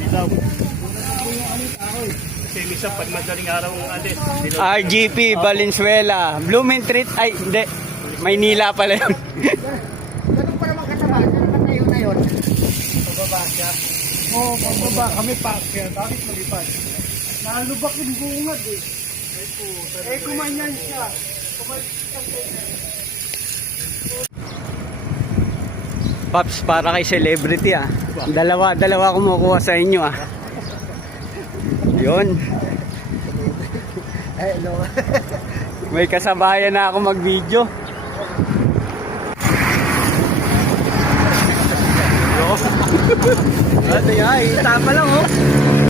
Dilaw. Kasi minsan pag madaling araw ang alis. RGP Valenzuela. Blumentritt. Ay, hindi. Maynila pala yun. Ganun pa naman kasama. Ganun pa tayo na yun. Pababa siya. Oo, pababa. Kami paakyat. Bakit malipad? Nalubak yung bungad eh. Kumanyan siya. Paps, para kay celebrity ah. Dalawa kumukuha sa inyo ah. Yun. Hello. May kasabayan na ako mag-video. Ito yan, tama lang oh.